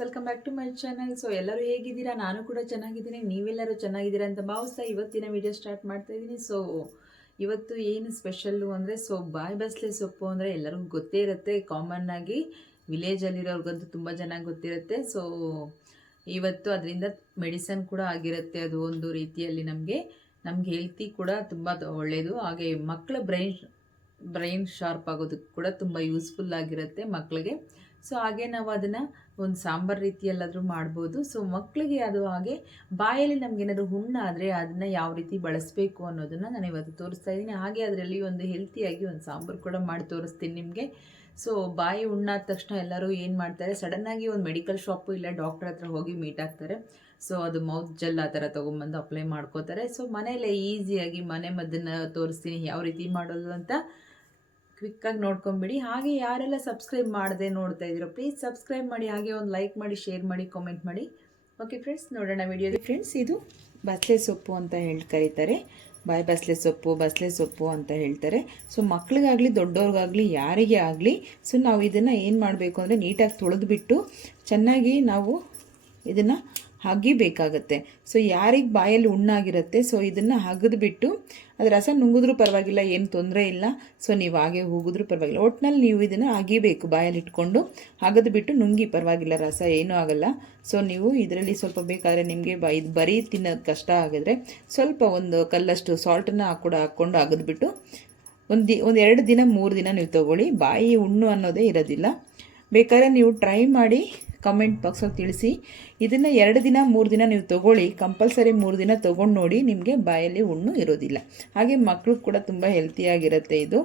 Welcome back to my channel so ಎಲ್ಲರೂ ಹೇಗಿದ್ದೀರಾ? ನಾನು ಕೂಡ ಚೆನ್ನಾಗಿದ್ದೀನಿ. ನೀವೆಲ್ಲರೂ ಚೆನ್ನಾಗಿದ್ದೀರಾ ಅಂತ ಭಾವಿಸ್ತಾ ಇವತ್ತಿನ ವಿಡಿಯೋ ಸ್ಟಾರ್ಟ್ ಮಾಡ್ತಾ ಇದ್ದೀನಿ. ಸೊ ಇವತ್ತು ಏನು ಸ್ಪೆಷಲ್ಲು ಅಂದರೆ ಸೊ ಬಾಯಿ ಬಸ್ಲೆ ಸೊಪ್ಪು ಅಂದರೆ ಎಲ್ಲರಿಗೂ ಗೊತ್ತೇ ಇರುತ್ತೆ. ಕಾಮನ್ ಆಗಿ ವಿಲೇಜಲ್ಲಿರೋರ್ಗಂತೂ ತುಂಬ ಚೆನ್ನಾಗಿ ಗೊತ್ತಿರುತ್ತೆ. ಸೊ ಇವತ್ತು ಅದರಿಂದ ಮೆಡಿಸನ್ ಕೂಡ ಆಗಿರುತ್ತೆ. ಅದು ಒಂದು ರೀತಿಯಲ್ಲಿ ನಮಗೆ ನಮ್ಗೆ ಹೆಲ್ತಿ ಕೂಡ ತುಂಬ ಒಳ್ಳೆಯದು ಹಾಗೆ ಮಕ್ಕಳ ಬ್ರೈನ್ ಬ್ರೈನ್ ಶಾರ್ಪ್ ಆಗೋದಕ್ಕೆ ಕೂಡ ತುಂಬ ಯೂಸ್ಫುಲ್ ಆಗಿರುತ್ತೆ ಮಕ್ಕಳಿಗೆ ಸೊ ಹಾಗೆ ನಾವು ಅದನ್ನು ಒಂದು ಸಾಂಬಾರು ರೀತಿಯಲ್ಲಾದರೂ ಮಾಡ್ಬೋದು. ಸೊ ಮಕ್ಕಳಿಗೆ ಅದು ಹಾಗೆ ಬಾಯಲ್ಲಿ ನಮಗೇನಾದ್ರು ಹುಣ್ಣಾದರೆ ಅದನ್ನು ಯಾವ ರೀತಿ ಬಳಸಬೇಕು ಅನ್ನೋದನ್ನು ನಾನು ಇವತ್ತು ತೋರಿಸ್ತಾ ಇದ್ದೀನಿ. ಹಾಗೆ ಅದರಲ್ಲಿ ಒಂದು ಹೆಲ್ತಿಯಾಗಿ ಒಂದು ಸಾಂಬಾರು ಕೂಡ ಮಾಡಿ ತೋರಿಸ್ತೀನಿ ನಿಮಗೆ. ಸೊ ಬಾಯಿ ಹುಣ್ಣಾದ ತಕ್ಷಣ ಎಲ್ಲರೂ ಏನು ಮಾಡ್ತಾರೆ ಸಡನ್ನಾಗಿ ಒಂದು ಮೆಡಿಕಲ್ ಶಾಪು ಇಲ್ಲ ಡಾಕ್ಟರ್ ಹತ್ರ ಹೋಗಿ ಮೀಟ್ ಆಗ್ತಾರೆ. ಸೊ ಅದು ಮೌತ್ ಜೆಲ್ ಆ ಥರ ತೊಗೊಂಬಂದು ಅಪ್ಲೈ ಮಾಡ್ಕೋತಾರೆ. ಸೊ ಮನೆಯಲ್ಲೇ ಈಸಿಯಾಗಿ ಮನೆ ಮದ್ದನ್ನು ತೋರಿಸ್ತೀನಿ, ಯಾವ ರೀತಿ ಮಾಡೋದು ಅಂತ. ಕ್ವಿಕ್ಕಾಗಿ ನೋಡ್ಕೊಂಬಿಡಿ. ಹಾಗೆ ಯಾರೆಲ್ಲ ಸಬ್ಸ್ಕ್ರೈಬ್ ಮಾಡದೆ ನೋಡ್ತಾ ಇದ್ದೀರೋ ಪ್ಲೀಸ್ ಸಬ್ಸ್ಕ್ರೈಬ್ ಮಾಡಿ, ಹಾಗೆ ಒಂದು ಲೈಕ್ ಮಾಡಿ ಶೇರ್ ಮಾಡಿ ಕಾಮೆಂಟ್ ಮಾಡಿ. ಓಕೆ ಫ್ರೆಂಡ್ಸ್ ನೋಡೋಣ ವಿಡಿಯೋ ಫ್ರೆಂಡ್ಸ್ ಇದು ಬಸಳೆ ಸೊಪ್ಪು ಅಂತ ಹೇಳಿ ಕರೀತಾರೆ. ಬಾಯ್ ಬಸಳೆ ಸೊಪ್ಪು ಬಸಳೆ ಸೊಪ್ಪು ಅಂತ ಹೇಳ್ತಾರೆ. ಸೊ ಮಕ್ಳಿಗಾಗಲಿ ದೊಡ್ಡವ್ರಿಗಾಗಲಿ ಯಾರಿಗೆ ಆಗಲಿ ಸೊ ನಾವು ಇದನ್ನು ಏನು ಮಾಡಬೇಕು ಅಂದರೆ ನೀಟಾಗಿ ತೊಳೆದುಬಿಟ್ಟು ಚೆನ್ನಾಗಿ ನಾವು ಇದನ್ನು ಅಗಿಬೇಕಾಗತ್ತೆ ಸೊ ಯಾರಿಗೆ ಬಾಯಲ್ಲಿ ಹುಣ್ಣಾಗಿರುತ್ತೆ? ಸೊ ಇದನ್ನು ಹಗದ್ಬಿಟ್ಟು ಅದು ರಸ ನುಂಗಿದ್ರೂ ಪರವಾಗಿಲ್ಲ, ಏನು ತೊಂದರೆ ಇಲ್ಲ. ಸೊ ನೀವು ಹಾಗೆ ಹೋಗಿದ್ರೂ ಪರವಾಗಿಲ್ಲ. ಒಟ್ಟಿನಲ್ಲಿ ನೀವು ಇದನ್ನು ಅಗಿಬೇಕು ಬಾಯಲ್ಲಿ ಇಟ್ಕೊಂಡು. ಅಗದ್ಬಿಟ್ಟು ನುಂಗಿ ಪರವಾಗಿಲ್ಲ, ರಸ ಏನೂ ಆಗಲ್ಲ. ಸೊ ನೀವು ಇದರಲ್ಲಿ ಸ್ವಲ್ಪ ಬೇಕಾದರೆ ನಿಮಗೆ ಬ, ಇದು ಬರೀ ತಿನ್ನೋದು ಕಷ್ಟ ಆಗಿದ್ರೆ ಸ್ವಲ್ಪ ಒಂದು ಕಲ್ಲಷ್ಟು ಸಾಲ್ಟನ್ನು ಕೂಡ ಹಾಕ್ಕೊಂಡು ಅಗದ್ಬಿಟ್ಟು ಒಂದು ಒಂದು ಎರಡು ದಿನ, ಮೂರು ದಿನ ನೀವು ತೊಗೊಳ್ಳಿ. ಬಾಯಿ ಹುಣ್ಣು ಅನ್ನೋದೇ ಇರೋದಿಲ್ಲ. ಬೇಕಾದ್ರೆ ನೀವು ಟ್ರೈ ಮಾಡಿ. ಕಮೆಂಟ್ ಬಾಕ್ಸಲ್ಲಿ ತಿಳಿಸಿ. ಇದನ್ನು ಎರಡು ದಿನ, ಮೂರು ದಿನ ನೀವು ತೊಗೊಳ್ಳಿ. ಕಂಪಲ್ಸರಿ ಮೂರು ದಿನ ತೊಗೊಂಡು ನೋಡಿ ನಿಮಗೆ ಬಾಯಲ್ಲಿ ಹುಣ್ಣು ಇರೋದಿಲ್ಲ. ಹಾಗೆ ಮಕ್ಕಳು ಕೂಡ ತುಂಬ ಹೆಲ್ತಿಯಾಗಿರುತ್ತೆ ಇದು.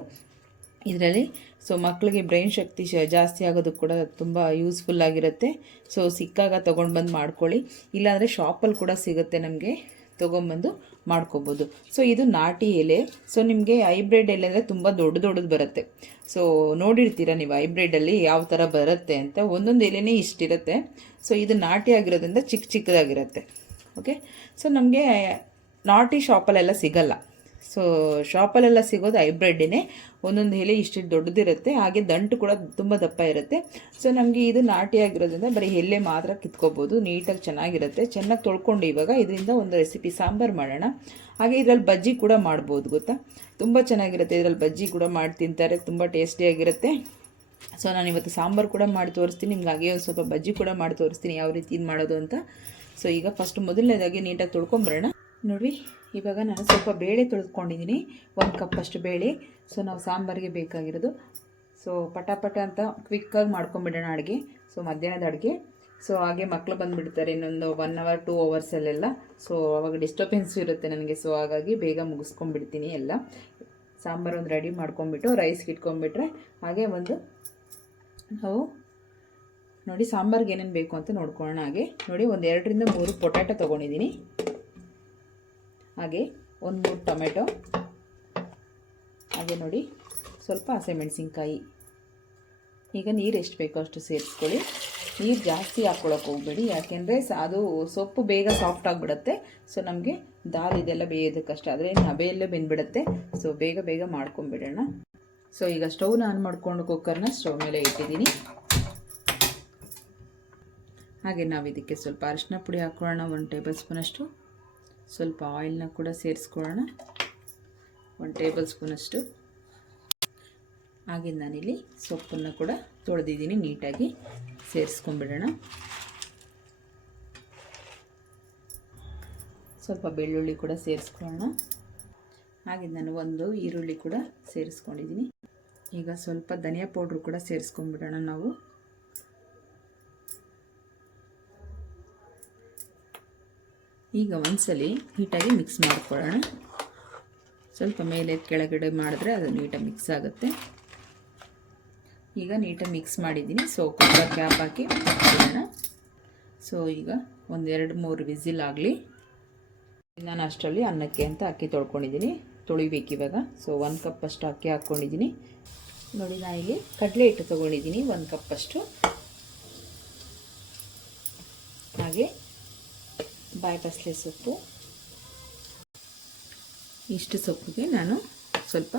ಇದರಲ್ಲಿ ಸೊ ಮಕ್ಕಳಿಗೆ ಬ್ರೈನ್ ಶಕ್ತಿ ಜಾಸ್ತಿ ಆಗೋದು ಕೂಡ ತುಂಬ ಯೂಸ್ಫುಲ್ ಆಗಿರುತ್ತೆ. ಸೊ ಸಿಕ್ಕಾಗ ತೊಗೊಂಡು ಬಂದು ಮಾಡ್ಕೊಳ್ಳಿ. ಇಲ್ಲಾಂದರೆ ಶಾಪಲ್ಲಿ ಕೂಡ ಸಿಗುತ್ತೆ ನಮಗೆ. ತೊಗೊಂಬಂದು ಮಾಡ್ಕೋಬೋದು. ಸೊ ಇದು ನಾಟಿ ಎಲೆ. ಸೊ ನಿಮಗೆ ಹೈಬ್ರಿಡ್ ಎಲೆ ಅಂದರೆ ತುಂಬ ದೊಡ್ಡ ದೊಡ್ಡದು ಬರುತ್ತೆ. ಸೊ ನೋಡಿರ್ತೀರ ನೀವು ಹೈಬ್ರಿಡಲ್ಲಿ ಯಾವ ಥರ ಬರುತ್ತೆ ಅಂತ? ಒಂದೊಂದು ಎಲೆನೇ ಇಷ್ಟಿರುತ್ತೆ. ಸೊ ಇದು ನಾಟಿ ಆಗಿರೋದ್ರಿಂದ ಚಿಕ್ಕ ಚಿಕ್ಕದಾಗಿರುತ್ತೆ. ಓಕೆ ಸೊ ನಮಗೆ ನಾಟಿ ಶಾಪಲ್ಲೆಲ್ಲ ಸಿಗಲ್ಲ. ಸೊ ಶಾಪಲ್ಲೆಲ್ಲ ಸಿಗೋದು ಹೈಬ್ರಿಡ್ಡಿನೇ ಒಂದೊಂದು ಎಲೆ ಇಷ್ಟು ದೊಡ್ಡದಿರುತ್ತೆ. ಹಾಗೆ ದಂಟು ಕೂಡ ತುಂಬ ದಪ್ಪ ಇರುತ್ತೆ. ಸೊ ನಮಗೆ ಇದು ನಾಟಿ ಆಗಿರೋದ್ರಿಂದ ಬರೀ ಎಲೆ ಮಾತ್ರ ಕಿತ್ಕೋಬೋದು. ನೀಟಾಗಿ ಚೆನ್ನಾಗಿರುತ್ತೆ. ಚೆನ್ನಾಗಿ ತೊಳ್ಕೊಂಡು ಇವಾಗ ಇದರಿಂದ ಒಂದು ರೆಸಿಪಿ ಸಾಂಬಾರು ಮಾಡೋಣ. ಹಾಗೆ ಇದರಲ್ಲಿ ಬಜ್ಜಿ ಕೂಡ ಮಾಡ್ಬೋದು, ಗೊತ್ತಾ? ತುಂಬ ಚೆನ್ನಾಗಿರುತ್ತೆ. ಇದರಲ್ಲಿ ಬಜ್ಜಿ ಕೂಡ ಮಾಡಿ ತಿಂತಾರೆ. ತುಂಬ ಟೇಸ್ಟಿಯಾಗಿರುತ್ತೆ ಸೊ ನಾನು ಇವತ್ತು ಸಾಂಬಾರು ಕೂಡ ಮಾಡಿ ತೋರಿಸ್ತೀನಿ. ನಿಮ್ಗೆ ಹಾಗೆ ಒಂದು ಸ್ವಲ್ಪ ಬಜ್ಜಿ ಕೂಡ ಮಾಡಿ ತೋರಿಸ್ತೀನಿ ಯಾವ ರೀತಿ ಇದು ಮಾಡೋದು ಅಂತ. ಸೊ ಈಗ ಫಸ್ಟ್ ಮೊದಲನೇದಾಗಿ ನೀಟಾಗಿ ತೊಳ್ಕೊಂಬರೋಣ. ನೋಡಿ, ಇವಾಗ ನಾನು ಸ್ವಲ್ಪ ಬೇಳೆ ತೊಳೆದುಕೊಂಡಿದ್ದೀನಿ. ಒಂದು ಕಪ್ಪಷ್ಟು ಬೇಳೆ. ಸೊ ನಾವು ಸಾಂಬಾರಿಗೆ ಬೇಕಾಗಿರೋದು. ಸೊ ಪಟಾಪಟ ಅಂತ ಕ್ವಿಕ್ಕಾಗಿ ಮಾಡ್ಕೊಂಬಿಡೋಣ ಅಡುಗೆ. ಸೊ ಮಧ್ಯಾಹ್ನದ ಅಡುಗೆ. ಸೊ ಹಾಗೆ ಮಕ್ಕಳು ಬಂದುಬಿಡ್ತಾರೆ ಇನ್ನೊಂದು ಒನ್ ಅವರ್ ಟೂ ಅವರ್ಸಲ್ಲೆಲ್ಲ ಸೊ ಅವಾಗ ಡಿಸ್ಟರ್ಬೆನ್ಸ್ ಇರುತ್ತೆ ನನಗೆ. ಸೊ ಹಾಗಾಗಿ ಬೇಗ ಮುಗಿಸ್ಕೊಂಬಿಡ್ತೀನಿ ಎಲ್ಲ. ಸಾಂಬಾರು ಒಂದು ರೆಡಿ ಮಾಡ್ಕೊಂಬಿಟ್ಟು ರೈಸ್ಗೆ ಇಟ್ಕೊಂಬಿಟ್ರೆ ಹಾಗೆ ಒಂದು ನಾವು ನೋಡಿ ಸಾಂಬಾರ್ಗೆ ಏನೇನು ಬೇಕು ಅಂತ ನೋಡ್ಕೊಳ್ಳೋಣ ಹಾಗೆ. ನೋಡಿ, ಒಂದು ಎರಡರಿಂದ ಮೂರು ಪೊಟ್ಯಾಟೊ ತೊಗೊಂಡಿದ್ದೀನಿ. ಹಾಗೆ ಒಂದು ಟೊಮೆಟೊ. ಹಾಗೆ ನೋಡಿ, ಸ್ವಲ್ಪ ಹಸಿಮೆಣಸಿನ್ಕಾಯಿ ಈಗ ನೀರು ಎಷ್ಟು ಬೇಕೋ ಅಷ್ಟು ಸೇರಿಸ್ಕೊಳ್ಳಿ. ನೀರು ಜಾಸ್ತಿ ಹಾಕ್ಕೊಳಕ್ಕೆ ಹೋಗಬೇಡಿ, ಯಾಕೆಂದರೆ ಅದು ಸೊಪ್ಪು ಬೇಗ ಸಾಫ್ಟ್ ಆಗಿಬಿಡುತ್ತೆ. ಸೊ ನಮಗೆ ದಾಲ್ ಇದೆಲ್ಲ ಬೇಯೋದು ಕಷ್ಟ. ಆದರೆ ಹಬೆಯಲ್ಲೇ ಬೆಂದ್ಬಿಡುತ್ತೆ. ಸೊ ಬೇಗ ಬೇಗ ಮಾಡ್ಕೊಂಬಿಡೋಣ. ಸೊ ಈಗ ಸ್ಟವ್ನ ಆನ್ ಮಾಡ್ಕೊಂಡು ಕುಕ್ಕರ್ನ ಸ್ಟವ್ ಮೇಲೆ ಇಟ್ಟಿದ್ದೀನಿ. ಹಾಗೆ ನಾವು ಇದಕ್ಕೆ ಸ್ವಲ್ಪ ಅರಿಶಿನ ಪುಡಿ ಹಾಕ್ಕೊಳ್ಳೋಣ ಒಂದು ಟೇಬಲ್ ಸ್ಪೂನಷ್ಟು ಸ್ವಲ್ಪ ಆಯಿಲ್ನ ಕೂಡ ಸೇರಿಸ್ಕೊಳ್ಳೋಣ. ಒಂದು ಟೇಬಲ್ ಸ್ಪೂನಷ್ಟು ಹಾಗೆ ನಾನಿಲ್ಲಿ ಸೊಪ್ಪನ್ನು ಕೂಡ ತೊಳೆದಿದ್ದೀನಿ, ನೀಟಾಗಿ ಸೇರಿಸ್ಕೊಂಬಿಡೋಣ ಸ್ವಲ್ಪ ಬೆಳ್ಳುಳ್ಳಿ ಕೂಡ ಸೇರಿಸ್ಕೊಳ್ಳೋಣ. ಹಾಗೆ ನಾನು ಒಂದು ಈರುಳ್ಳಿ ಕೂಡ ಸೇರಿಸ್ಕೊಂಡಿದ್ದೀನಿ. ಈಗ ಸ್ವಲ್ಪ ಧನಿಯಾ ಪೌಡ್ರು ಕೂಡ ಸೇರಿಸ್ಕೊಂಬಿಡೋಣ ನಾವು. ಈಗ ಒಂದ್ಸಲಿ ನೀಟಾಗಿ ಮಿಕ್ಸ್ ಮಾಡ್ಕೊಳ್ಳೋಣ. ಸ್ವಲ್ಪ ಮೇಲೆ ಕೆಳಗಡೆ ಮಾಡಿದ್ರೆ ಅದು ನೀಟಾಗಿ ಮಿಕ್ಸ್ ಆಗುತ್ತೆ. ಈಗ ನೀಟಾಗಿ ಮಿಕ್ಸ್ ಮಾಡಿದ್ದೀನಿ. ಸೊ ಕುಕ್ಕರ್ ಕ್ಯಾಪ್ ಹಾಕಿ ಇಡೋಣ. ಸೊ ಈಗ ಒಂದೆರಡು ಮೂರು ವಿಸಿಲ್ ಆಗಲಿ. ನಾನು ಅಷ್ಟರಲ್ಲಿ ಅನ್ನಕ್ಕೆ ಅಂತ ಅಕ್ಕಿ ತೊಳ್ಕೊಂಡಿದ್ದೀನಿ. ತೊಳಿಬೇಕು ಇವಾಗ ಸೊ ಒಂದು ಕಪ್ ಅಷ್ಟು ಅಕ್ಕಿ ಹಾಕ್ಕೊಂಡಿದ್ದೀನಿ. ನೋಡಿ ನಾನು ಇಲ್ಲಿ ಕಡಲೆ ಹಿಟ್ಟು ತೊಗೊಂಡಿದ್ದೀನಿ. ಒಂದು ಕಪ್ಪಷ್ಟು ಹಾಗೆ ಬಾಯಿ ಬಸಳೆ ಸೊಪ್ಪು. ಇಷ್ಟು ಸೊಪ್ಪಿಗೆ ನಾನು ಸ್ವಲ್ಪ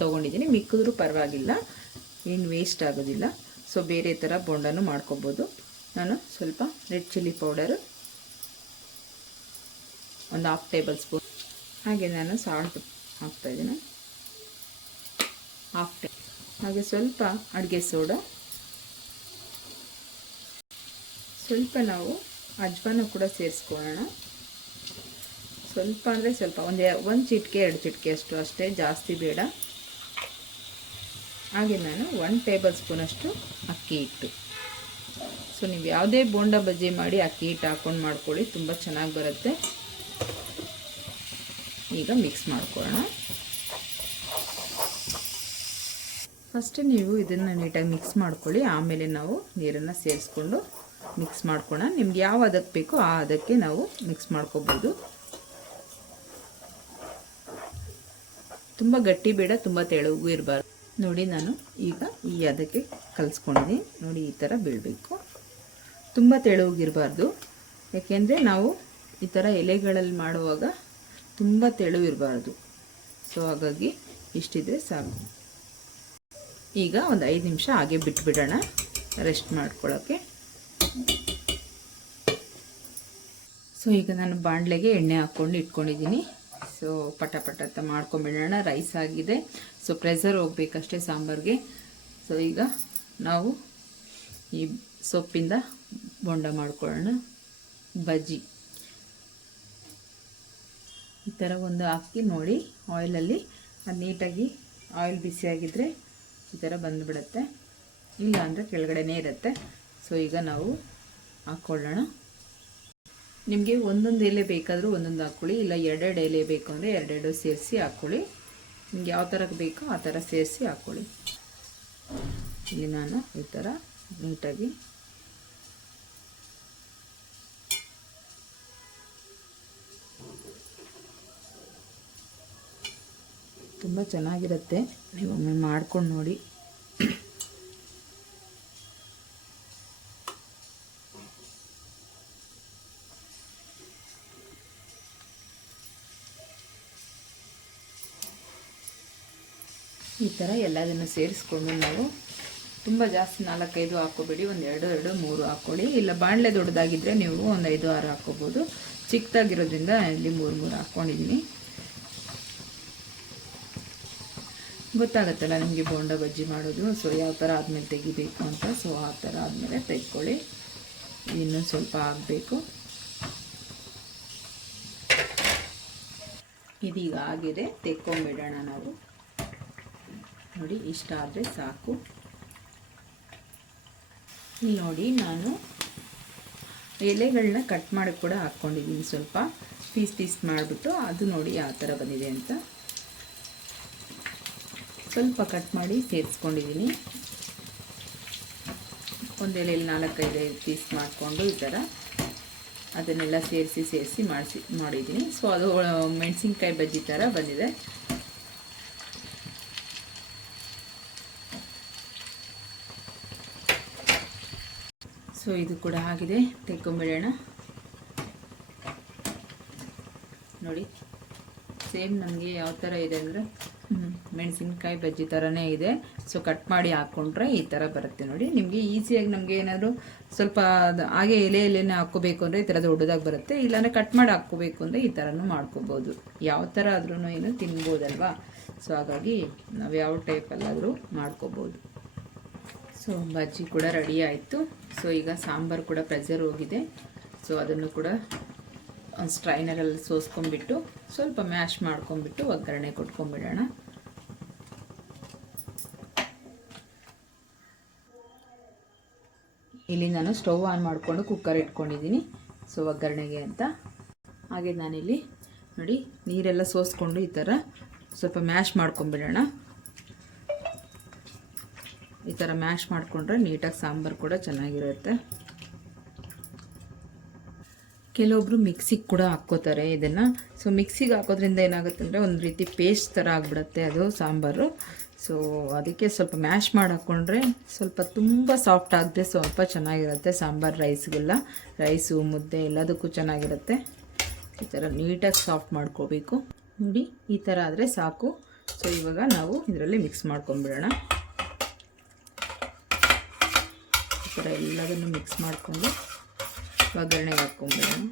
ತೊಗೊಂಡಿದ್ದೀನಿ. ಮಿಕ್ಕಿದ್ರೂ ಪರವಾಗಿಲ್ಲ. ಏನು ವೇಸ್ಟ್ ಆಗೋದಿಲ್ಲ. ಸೊ ಬೇರೆ ಥರ ಬೋಂಡನೂ ಮಾಡ್ಕೊಬೋದು. ನಾನು ಸ್ವಲ್ಪ ರೆಡ್ ಚಿಲ್ಲಿ ಪೌಡರು ಒಂದು ಹಾಫ್ ಟೇಬಲ್ ಸ್ಪೂನ್ ಹಾಗೆ ನಾನು ಸಾಲ್ಟ್ ಹಾಕ್ತಾಯಿದ್ದೀನಿ ಹಾಫ್ ಟೇ ಹಾಗೆ ಸ್ವಲ್ಪ ಅಡುಗೆ ಸೋಡಾ. ಸ್ವಲ್ಪ ನಾವು ಅಜ್ವಾನ ಕೂಡ ಸೇರಿಸ್ಕೊಳ್ಳೋಣ. ಸ್ವಲ್ಪ ಅಂದರೆ ಸ್ವಲ್ಪ, ಒಂದು ಒಂದು ಚಿಟಿಕೆ, ಎರಡು ಚಿಟಿಕೆ ಅಷ್ಟು, ಅಷ್ಟೇ ಜಾಸ್ತಿ ಬೇಡ. ಹಾಗೆ ನಾನು ಒನ್ ಟೇಬಲ್ ಸ್ಪೂನಷ್ಟು ಅಕ್ಕಿ ಹಿಟ್ಟು. ಸೊ, ನೀವು ಯಾವುದೇ ಬೋಂಡ ಬಜ್ಜಿ ಮಾಡಿ ಅಕ್ಕಿ ಹಿಟ್ಟು ಹಾಕ್ಕೊಂಡು ಮಾಡ್ಕೊಳ್ಳಿ, ತುಂಬ ಚೆನ್ನಾಗಿ ಬರುತ್ತೆ. ಈಗ ಮಿಕ್ಸ್ ಮಾಡ್ಕೊಳ್ಳೋಣ. ಫಸ್ಟ್ ನೀವು ಇದನ್ನು ನೀಟಾಗಿ ಮಿಕ್ಸ್ ಮಾಡ್ಕೊಳ್ಳಿ, ಆಮೇಲೆ ನಾವು ನೀರನ್ನು ಸೇರಿಸ್ಕೊಂಡು ಮಿಕ್ಸ್ ಮಾಡ್ಕೊಳ್ಳೋಣ ನಿಮ್ಗೆ ಯಾವ ಅದಕ್ಕೆ ಬೇಕೋ ಆ ಅದಕ್ಕೆ ನಾವು ಮಿಕ್ಸ್ ಮಾಡ್ಕೋಬೋದು. ತುಂಬ ಗಟ್ಟಿ ಬೇಡ, ತುಂಬ ತೆಳುಗೂ ಇರಬಾರ್ದು. ನೋಡಿ ನಾನು ಈಗ ಈ ಅದಕ್ಕೆ ಕಲಿಸ್ಕೊಂಡಿದ್ದೀನಿ ನೋಡಿ ಈ ಥರ ಬೀಳಬೇಕು. ತುಂಬ ತೆಳುವಾಗಿರಬಾರ್ದು ಯಾಕೆಂದರೆ ನಾವು ಈ ಥರ ಎಲೆಗಳಲ್ಲಿ ಮಾಡುವಾಗ ತುಂಬ ತೆಳು ಇರಬಾರ್ದು. ಸೊ ಹಾಗಾಗಿ ಇಷ್ಟಿದ್ರೆ ಸಾಕು. ಈಗ ಒಂದು ಐದು ನಿಮಿಷ ಹಾಗೆ ಬಿಟ್ಬಿಡೋಣ. ರೆಸ್ಟ್ ಮಾಡ್ಕೊಳ್ಳೋಕ್ಕೆ ಸೊ ಈಗ ನಾನು ಬಾಣಲೆಗೆ ಎಣ್ಣೆ ಹಾಕ್ಕೊಂಡು ಇಟ್ಕೊಂಡಿದ್ದೀನಿ. ಸೊ ಪಟ ಪಟ ಅಂತ ಮಾಡ್ಕೊಂಬಿಡೋಣ. ರೈಸ್ ಆಗಿದೆ. ಸೊ ಪ್ರೆಸರ್ ಹೋಗ್ಬೇಕಷ್ಟೇ ಸಾಂಬಾರಿಗೆ. ಸೊ ಈಗ ನಾವು ಈ ಸೊಪ್ಪಿಂದ ಬೊಂಡ ಮಾಡ್ಕೊಳ್ಳೋಣ. ಬಜ್ಜಿ. ಈ ಥರ ಒಂದು ಹಾಕಿ ನೋಡಿ. ಆಯಿಲಲ್ಲಿ ಅದು ನೀಟಾಗಿ ಆಯಿಲ್ ಬಿಸಿಯಾಗಿದ್ದರೆ ಈ ಥರ ಬಂದುಬಿಡುತ್ತೆ. ಇಲ್ಲ ಅಂದರೆ ಕೆಳಗಡೆನೇ ಇರುತ್ತೆ. ಸೊ ಈಗ ನಾವು ಹಾಕ್ಕೊಳ್ಳೋಣ. ನಿಮಗೆ ಒಂದೊಂದು ಎಲೆ ಬೇಕಾದರೂ ಒಂದೊಂದು ಹಾಕ್ಕೊಳ್ಳಿ. ಇಲ್ಲ, ಎರಡೆರಡು ಎಲೆ ಬೇಕು ಅಂದರೆ ಎರಡೆರಡು ಸೇರಿಸಿ ಹಾಕ್ಕೊಳ್ಳಿ. ನಿಮ್ಗೆ ಯಾವ ಥರ ಬೇಕೋ ಆ ಥರ ಸೇರಿಸಿ ಹಾಕ್ಕೊಳ್ಳಿ. ಇಲ್ಲಿ ನಾನು ಈ ಥರ ನೀಟಾಗಿ ತುಂಬ ಚೆನ್ನಾಗಿರುತ್ತೆ. ನೀವು ಒಮ್ಮೆ ಮಾಡ್ಕೊಂಡು ನೋಡಿ. ಥರ ಎಲ್ಲದನ್ನು ಸೇರಿಸ್ಕೊಂಡು ನಾವು ತುಂಬ ಜಾಸ್ತಿ ನಾಲ್ಕೈದು ಹಾಕೋಬೇಡಿ ಒಂದು ಎರಡು ಎರಡು, ಮೂರು ಹಾಕ್ಕೊಳ್ಳಿ. ಇಲ್ಲ, ಬಾಣಲೆ ದೊಡ್ಡದಾಗಿದ್ದರೆ ನೀವು ಒಂದು ಐದು, ಆರು ಹಾಕ್ಕೋಬೋದು. ಚಿಕ್ಕದಾಗಿರೋದ್ರಿಂದ ಇಲ್ಲಿ ಮೂರು ಮೂರು ಹಾಕ್ಕೊಂಡಿದ್ದೀನಿ. ಗೊತ್ತಾಗತ್ತಲ್ಲ ನಿಮಗೆ ಬೋಂಡ ಬಜ್ಜಿ ಮಾಡೋದು? ಸೊ ಯಾವ ಥರ ಆದಮೇಲೆ ತೆಗಿಬೇಕು ಅಂತ? ಸೊ ಆ ಥರ ಆದಮೇಲೆ ತೆಗ್ಕೊಳ್ಳಿ. ಇನ್ನೂ ಸ್ವಲ್ಪ ಆಗಬೇಕು ಇದೀಗ ಆಗಿದೆ. ತೆಕ್ಕೊಂಬಿಡೋಣ ನಾವು. ನೋಡಿ, ಇಷ್ಟ ಆದರೆ ಸಾಕು. ಇಲ್ಲಿ ನೋಡಿ, ನಾನು ಎಲೆಗಳನ್ನ ಕಟ್ ಮಾಡಿ ಕೂಡ ಹಾಕ್ಕೊಂಡಿದ್ದೀನಿ ಸ್ವಲ್ಪ. ಪೀಸ್ ಪೀಸ್ ಮಾಡಿಬಿಟ್ಟು ಅದು ನೋಡಿ ಯಾವ ಥರ ಬಂದಿದೆ ಅಂತ. ಸ್ವಲ್ಪ ಕಟ್ ಮಾಡಿ ಸೇರಿಸ್ಕೊಂಡಿದ್ದೀನಿ. ಒಂದು ಎಲೆಯಲ್ಲಿ ನಾಲ್ಕೈದು ಪೀಸ್ ಮಾಡಿಕೊಂಡು ಈ ಥರ ಅದನ್ನೆಲ್ಲ ಸೇರಿಸಿ ಸೇರಿಸಿ ಮಾಡಿಸಿ, ಮಾಡಿದ್ದೀನಿ. ಸೊ ಅದು ಮೆಣಸಿನ್ಕಾಯಿ ಬಜ್ಜಿ ಥರ ಬಂದಿದೆ. ಸೊ ಇದು ಕೂಡ ಆಗಿದೆ. ತೆಕ್ಕೊಂಬಿಡೋಣ ನೋಡಿ, ಸೇಮ್ ನಮಗೆ ಯಾವ ಥರ ಇದೆ ಅಂದರೆ ಮೆಣಸಿನ್ಕಾಯಿ ಬಜ್ಜಿ ಥರನೇ ಇದೆ. ಸೊ ಕಟ್ ಮಾಡಿ ಹಾಕ್ಕೊಂಡ್ರೆ ಈ ಥರ ಬರುತ್ತೆ ನೋಡಿ. ನಿಮಗೆ ಈಸಿಯಾಗಿ ನಮಗೆ ಏನಾದರೂ ಸ್ವಲ್ಪ ಹಾಗೆ ಎಲೆ ಎಲೆನೇ ಹಾಕ್ಕೋಬೇಕು ಅಂದರೆ ಈ ಥರ ದೊಡ್ಡದಾಗಿ ಬರುತ್ತೆ. ಇಲ್ಲಾಂದರೆ ಕಟ್ ಮಾಡಿ ಹಾಕ್ಕೋಬೇಕು ಅಂದರೆ ಈ ಥರನೂ ಮಾಡ್ಕೋಬೋದು. ಯಾವ ಥರ ಆದ್ರೂ ಏನು ತಿನ್ಬೋದಲ್ವಾ? ಸೊ ಹಾಗಾಗಿ ನಾವು ಯಾವ ಟೈಪಲ್ಲಾದರೂ ಮಾಡ್ಕೋಬೋದು. ಸೊ ಬಜ್ಜಿ ಕೂಡ ರೆಡಿ ಆಯಿತು ಸೊ ಈಗ ಸಾಂಬಾರು ಕೂಡ ಪ್ರೆಸರ್ ಹೋಗಿದೆ ಸೊ ಅದನ್ನು ಕೂಡ ಒಂದು ಸ್ಟ್ರೈನರಲ್ಲಿ ಸೋಸ್ಕೊಂಡ್ಬಿಟ್ಟು ಸ್ವಲ್ಪ ಮ್ಯಾಶ್ ಮಾಡ್ಕೊಂಡ್ಬಿಟ್ಟು ಒಗ್ಗರಣೆ ಕೊಟ್ಕೊಂಡ್ಬಿಡೋಣ ಇಲ್ಲಿ ನಾನು ಸ್ಟವ್ ಆನ್ ಮಾಡಿಕೊಂಡು ಕುಕ್ಕರ್ ಇಟ್ಕೊಂಡಿದ್ದೀನಿ. ಸೊ ಒಗ್ಗರಣೆಗೆ ಅಂತ. ಹಾಗೆ ನಾನಿಲ್ಲಿ, ನೋಡಿ, ನೀರೆಲ್ಲ ಸೋಸ್ಕೊಂಡು ಈ ಥರ ಸ್ವಲ್ಪ ಮ್ಯಾಶ್ ಮಾಡ್ಕೊಂಬಿಡೋಣ. ಈ ಥರ ಮ್ಯಾಶ್ ಮಾಡಿಕೊಂಡ್ರೆ ನೀಟಾಗಿ ಸಾಂಬಾರು ಕೂಡ ಚೆನ್ನಾಗಿರುತ್ತೆ. ಕೆಲವೊಬ್ರು ಮಿಕ್ಸಿಗೆ ಕೂಡ ಹಾಕ್ಕೋತಾರೆ ಇದನ್ನು. ಸೊ ಮಿಕ್ಸಿಗೆ ಹಾಕೋದ್ರಿಂದ ಏನಾಗುತ್ತೆ ಅಂದರೆ ಒಂದು ರೀತಿ ಪೇಸ್ಟ್ ಥರ ಆಗಿಬಿಡುತ್ತೆ ಅದು ಸಾಂಬಾರು. ಸೊ ಅದಕ್ಕೆ ಸ್ವಲ್ಪ ಮ್ಯಾಶ್ ಮಾಡಿ ಸ್ವಲ್ಪ ತುಂಬ ಸಾಫ್ಟ್ ಆಗದೆ ಸ್ವಲ್ಪ ಚೆನ್ನಾಗಿರುತ್ತೆ ಸಾಂಬಾರು ರೈಸ್ಗೆಲ್ಲ. ರೈಸು, ಮುದ್ದೆ ಎಲ್ಲದಕ್ಕೂ ಚೆನ್ನಾಗಿರುತ್ತೆ. ಈ ಥರ ನೀಟಾಗಿ ಸಾಫ್ಟ್ ಮಾಡ್ಕೋಬೇಕು. ನೋಡಿ, ಈ ಥರ ಆದರೆ ಸಾಕು. ಸೊ ಇವಾಗ ನಾವು ಇದರಲ್ಲಿ ಮಿಕ್ಸ್ ಮಾಡ್ಕೊಂಬಿಡೋಣ ಥರ ಎಲ್ಲದನ್ನು ಮಿಕ್ಸ್ ಮಾಡಿಕೊಂಡು ಒಗ್ಗರಣೆಗೆ ಹಾಕ್ಕೊಂಬಿಡೋಣ.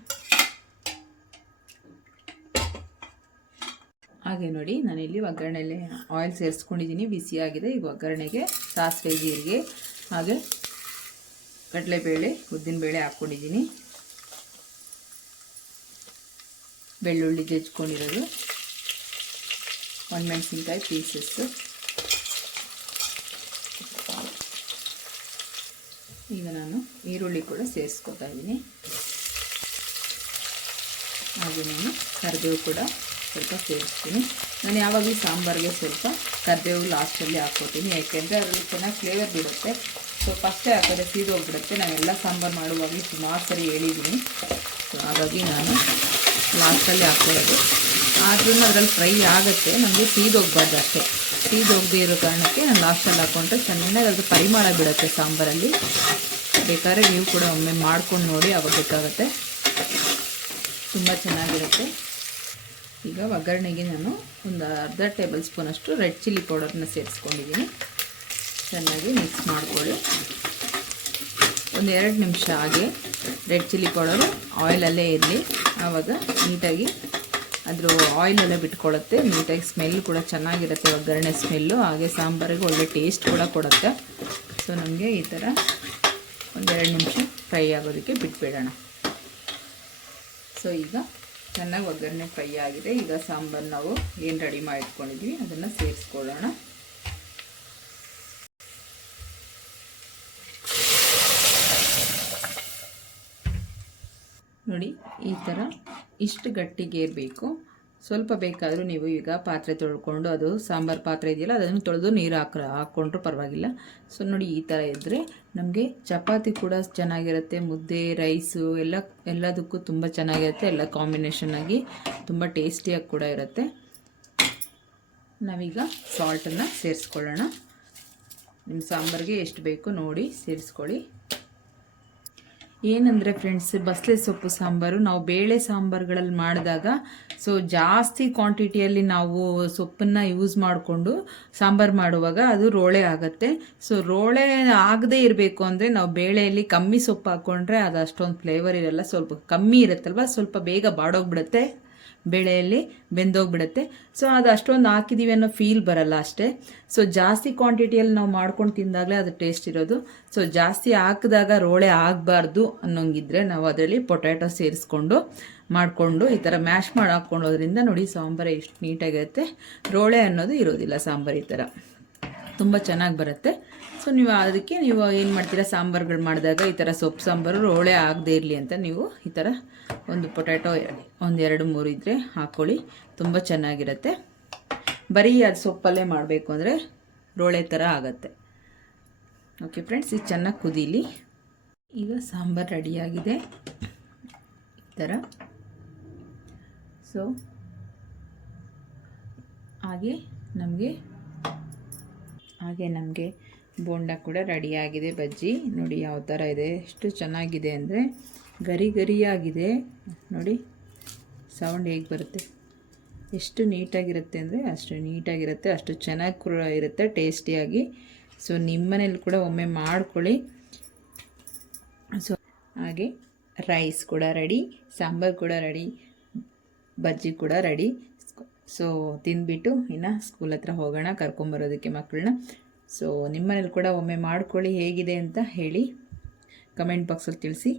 ಹಾಗೆ ನೋಡಿ, ನಾನಿಲ್ಲಿ ಒಗ್ಗರಣೆಯಲ್ಲಿ ಆಯಿಲ್ ಸೇರಿಸ್ಕೊಂಡಿದ್ದೀನಿ. ಬಿಸಿಯಾಗಿದೆ ಈಗ ಒಗ್ಗರಣೆಗೆ ಸಾಸಿವೆ, ಜೀರಿಗೆ ಹಾಗೆ ಕಡಲೆಬೇಳೆ ಉದ್ದಿನಬೇಳೆ ಹಾಕ್ಕೊಂಡಿದ್ದೀನಿ. ಬೆಳ್ಳುಳ್ಳಿ ಜಜ್ಕೊಂಡಿರೋದು. ಒಣಮೆಣಸಿನ್ಕಾಯಿ ಪೀಸಸ್ಸು ನಾನು ಈರುಳ್ಳಿ ಕೂಡ ಸೇರಿಸ್ಕೊತಾ ಇದ್ದೀನಿ. ಹಾಗೆ ನಾನು ಕರಿಬೇವು ಕೂಡ ಸ್ವಲ್ಪ ಸೇರಿಸ್ತೀನಿ. ನಾನು ಯಾವಾಗಲೂ ಸಾಂಬಾರಿಗೆ ಸ್ವಲ್ಪ ಕರಿಬೇವು ಲಾಸ್ಟಲ್ಲಿ ಹಾಕ್ಕೋತೀನಿ. ಯಾಕೆಂದರೆ ಅದರಲ್ಲಿ ಚೆನ್ನಾಗಿ ಫ್ಲೇವರ್ ಬಿಡುತ್ತೆ ಸೊ ಫಸ್ಟೇ ಹಾಕಿದ್ರೆ ಸೀದೋಗ್ಬಿಡುತ್ತೆ ನಾವೆಲ್ಲ ಸಾಂಬಾರು ಮಾಡುವಾಗ ಸುಮಾರು ಸರಿ ಹೇಳಿದ್ದೀನಿ ಸೊ ಹಾಗಾಗಿ ನಾನು ಲಾಸ್ಟಲ್ಲಿ ಹಾಕ್ಕೊಳ್ಳೋದು. ಆದ್ರೂ ಅದರಲ್ಲಿ ಫ್ರೈ ಆಗುತ್ತೆ. ನಮಗೆ ಸೀದೋಗ್ಬಾರ್ದು ಅಷ್ಟೇ. ಸೀದೋಗದೆ ಇರೋ ಕಾರಣಕ್ಕೆ ನಾನು ಲಾಸ್ಟಲ್ಲಿ ಹಾಕ್ಕೊಂಡ್ರೆ ಚೆನ್ನಾಗಿ ಅದು ಪರಿಮಳ ಬಿಡುತ್ತೆ ಸಾಂಬಾರಲ್ಲಿ. ಬೇಕಾದ್ರೆ ನೀವು ಕೂಡ ಒಮ್ಮೆ ಮಾಡ್ಕೊಂಡು ನೋಡಿ, ಅವಾಗ ಗೊತ್ತಾಗುತ್ತೆ. ತುಂಬ ಚೆನ್ನಾಗಿರುತ್ತೆ. ಈಗ ಒಗ್ಗರಣೆಗೆ ನಾನು ಒಂದು ಅರ್ಧ ಟೇಬಲ್ ಸ್ಪೂನಷ್ಟು ರೆಡ್ ಚಿಲ್ಲಿ ಪೌಡರ್ನ ಸೇರಿಸ್ಕೊಂಡಿದ್ದೀನಿ. ಚೆನ್ನಾಗಿ ಮಿಕ್ಸ್ ಮಾಡಿಕೊಳ್ಳಿ. ಒಂದು ಎರಡು ನಿಮಿಷ ಹಾಗೆ ರೆಡ್ ಚಿಲ್ಲಿ ಪೌಡರು ಆಯಿಲಲ್ಲೇ ಇರಲಿ. ಆವಾಗ ನೀಟಾಗಿ ಅದರ ಆಯಿಲೆಲ್ಲ ಬಿಟ್ಕೊಳ್ಳುತ್ತೆ. ನೀಟಾಗಿ ಸ್ಮೆಲ್ ಕೂಡ ಚೆನ್ನಾಗಿರುತ್ತೆ ಒಗ್ಗರಣೆ ಸ್ಮೆಲ್ಲು. ಹಾಗೆ ಸಾಂಬಾರಿಗೆ ಒಳ್ಳೆ ಟೇಸ್ಟ್ ಕೂಡ ಕೊಡುತ್ತೆ. ಸೊ, ನಮಗೆ ಈ ಥರ ಒಂದೆರಡು ನಿಮಿಷ ಫ್ರೈ ಆಗೋದಕ್ಕೆ ಬಿಟ್ಬಿಡೋಣ. ಸೊ ಈಗ ಚೆನ್ನಾಗಿ ಒಗ್ಗರಣೆ ಫ್ರೈ ಆಗಿದೆ. ಈಗ ಸಾಂಬಾರು ನಾವು ಏನು ರೆಡಿ ಮಾಡಿಟ್ಕೊಂಡಿದ್ವಿ, ಅದನ್ನು ಸೇರಿಸ್ಕೊಳ್ಳೋಣ. ನೋಡಿ, ಈ ಥರ ಇಷ್ಟು ಗಟ್ಟಿಗೆ ಇರಬೇಕು ಸ್ವಲ್ಪ ಬೇಕಾದರೂ ನೀವು ಈಗ ಪಾತ್ರೆ ತೊಳ್ಕೊಂಡು ಅದು ಸಾಂಬಾರು ಪಾತ್ರೆ ಇದೆಯಲ್ಲ, ಅದನ್ನು ತೊಳೆದು ನೀರು ಹಾಕ ಹಾಕ್ಕೊಂಡ್ರೂ ಪರವಾಗಿಲ್ಲ. ಸೊ ನೋಡಿ, ಈ ಥರ ಇದ್ದರೆ ನಮಗೆ ಚಪಾತಿ ಕೂಡ ಚೆನ್ನಾಗಿರುತ್ತೆ, ಮುದ್ದೆ, ರೈಸು ಎಲ್ಲ, ಎಲ್ಲದಕ್ಕೂ ತುಂಬ ಚೆನ್ನಾಗಿರುತ್ತೆ, ಎಲ್ಲ ಕಾಂಬಿನೇಷನ್ ಆಗಿ ತುಂಬ ಟೇಸ್ಟಿಯಾಗಿ ಕೂಡ ಇರುತ್ತೆ. ನಾವೀಗ ಸಾಲ್ಟನ್ನು ಸೇರಿಸ್ಕೊಳ್ಳೋಣ. ನಿಮ್ಮ ಸಾಂಬಾರಿಗೆ ಎಷ್ಟು ಬೇಕು ನೋಡಿ ಸೇರಿಸ್ಕೊಳ್ಳಿ. ಏನಂದರೆ ಫ್ರೆಂಡ್ಸ್ ಬಸಳೆ ಸೊಪ್ಪು ಸಾಂಬಾರು. ನಾವು ಬೇಳೆ ಸಾಂಬಾರುಗಳಲ್ಲಿ ಮಾಡಿದಾಗ ಸೊ ಜಾಸ್ತಿ ಕ್ವಾಂಟಿಟಿಯಲ್ಲಿ ನಾವು ಸೊಪ್ಪನ್ನು ಯೂಸ್ ಮಾಡಿಕೊಂಡು ಸಾಂಬಾರು ಮಾಡುವಾಗ ಅದು ರೋಳೆ ಆಗುತ್ತೆ. ಸೊ ರೋಳೆ ಆಗದೇ ಇರಬೇಕು ಅಂದರೆ ನಾವು ಬೇಳೆಯಲ್ಲಿ ಕಮ್ಮಿ ಸೊಪ್ಪು ಹಾಕ್ಕೊಂಡ್ರೆ ಅದು ಅಷ್ಟೊಂದು ಫ್ಲೇವರ್ ಇರಲ್ಲ. ಸ್ವಲ್ಪ ಕಮ್ಮಿ ಇರುತ್ತಲ್ವ? ಸ್ವಲ್ಪ ಬೇಗ ಬಾಡೋಗ್ಬಿಡುತ್ತೆ. ಬೇಳೆಯಲ್ಲಿ ಬೆಂದೋಗ್ಬಿಡುತ್ತೆ. ಸೊ ಅದು ಅಷ್ಟೊಂದು ಹಾಕಿದ್ದೀವಿ ಅನ್ನೋ ಫೀಲ್ ಬರಲ್ಲ ಅಷ್ಟೇ. ಸೊ ಜಾಸ್ತಿ ಕ್ವಾಂಟಿಟಿಯಲ್ಲಿ ನಾವು ಮಾಡ್ಕೊಂಡು ತಿಂದಾಗಲೇ ಅದು ಟೇಸ್ಟ್ ಇರೋದು. ಸೊ ಜಾಸ್ತಿ ಹಾಕಿದಾಗ ರೋಳೆ ಆಗಬಾರ್ದು ಅನ್ನೋಂಗಿದ್ರೆ ನಾವು ಅದರಲ್ಲಿ ಪೊಟ್ಯಾಟೊ ಸೇರಿಸ್ಕೊಂಡು ಮಾಡಿಕೊಂಡು ಈ ಥರ ಮ್ಯಾಶ್ ಮಾಡಿ ಹಾಕ್ಕೊಂಡೋದ್ರಿಂದ ನೋಡಿ ಸಾಂಬಾರು ಎಷ್ಟು ನೀಟಾಗಿರುತ್ತೆ ರೋಳೆ ಅನ್ನೋದು ಇರೋದಿಲ್ಲ ಸಾಂಬಾರು ಈ ಥರ. ತುಂಬ ಚೆನ್ನಾಗಿ ಬರುತ್ತೆ. ಸೊ ನೀವು ಅದಕ್ಕೆ ನೀವು ಏನು ಮಾಡ್ತೀರಾ? ಸಾಂಬಾರುಗಳು ಮಾಡಿದಾಗ ಈ ಥರ ಸೊಪ್ಪು ಸಾಂಬಾರು ರೋಳೆ ಆಗದೇ ಇರಲಿ ಅಂತ ನೀವು ಈ ಥರ ಒಂದು ಪೊಟ್ಯಾಟೊ ಒಂದು ಎರಡು ಮೂರು ಇದ್ದರೆ ಹಾಕ್ಕೊಳ್ಳಿ ತುಂಬ ಚೆನ್ನಾಗಿರುತ್ತೆ. ಬರೀ ಅದು ಸೊಪ್ಪಲ್ಲೇ ಮಾಡಬೇಕು ಅಂದರೆ ರೋಳೆ ಥರ ಆಗುತ್ತೆ. ಓಕೆ ಫ್ರೆಂಡ್ಸ್ ಇದು ಚೆನ್ನಾಗಿ ಕುದೀಲಿ. ಈಗ ಸಾಂಬಾರು ರೆಡಿಯಾಗಿದೆ. ಈ ಥರ ಸೊ ಹಾಗೆ ನಮಗೆ ಹಾಗೆ ನಮಗೆ ಬೋಂಡ ಕೂಡ ರೆಡಿಯಾಗಿದೆ ಬಜ್ಜಿ. ನೋಡಿ ಯಾವ ಥರ ಇದೆ, ಎಷ್ಟು ಚೆನ್ನಾಗಿದೆ ಅಂದರೆ ಗರಿ ಗರಿಯಾಗಿದೆ. ನೋಡಿ ಸೌಂಡ್ ಹೇಗೆ ಬರುತ್ತೆ? ಎಷ್ಟು ನೀಟಾಗಿರುತ್ತೆ ಅಂದರೆ ಅಷ್ಟು ನೀಟಾಗಿರುತ್ತೆ, ಅಷ್ಟು ಚೆನ್ನಾಗಿ ಕೂಡ ಇರುತ್ತೆ ಟೇಸ್ಟಿಯಾಗಿ. ಸೊ ನಿಮ್ಮನೇಲಿ ಕೂಡ ಒಮ್ಮೆ ಮಾಡ್ಕೊಳ್ಳಿ. ಸೊ ಹಾಗೆ ರೈಸ್ ಕೂಡ ರೆಡಿ ಸಾಂಬಾರು ಕೂಡ ರೆಡಿ ಬಜ್ಜಿ ಕೂಡ ರೆಡಿ ಸೊ ತಿಂದ್ಬಿಟ್ಟು ಇನ್ನು ಸ್ಕೂಲ್ ಹತ್ರ ಹೋಗೋಣ, ಕರ್ಕೊಂಬರೋದಕ್ಕೆ ಮಕ್ಕಳನ್ನ. ಸೊ ನಿಮ್ಮನೇಲಿ ಕೂಡ ಒಮ್ಮೆ ಮಾಡ್ಕೊಳ್ಳಿ ಹೇಗಿದೆ ಅಂತ ಹೇಳಿ ಕಮೆಂಟ್ ಬಾಕ್ಸಲ್ಲಿ ತಿಳಿಸಿ.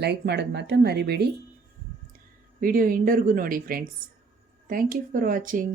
ಲೈಕ್ ಮಾಡೋದು ಮಾತ್ರ ಮರಿಬೇಡಿ. ವಿಡಿಯೋ ಇಂಡೋರ್ಗೂ ನೋಡಿ friends thank you for watching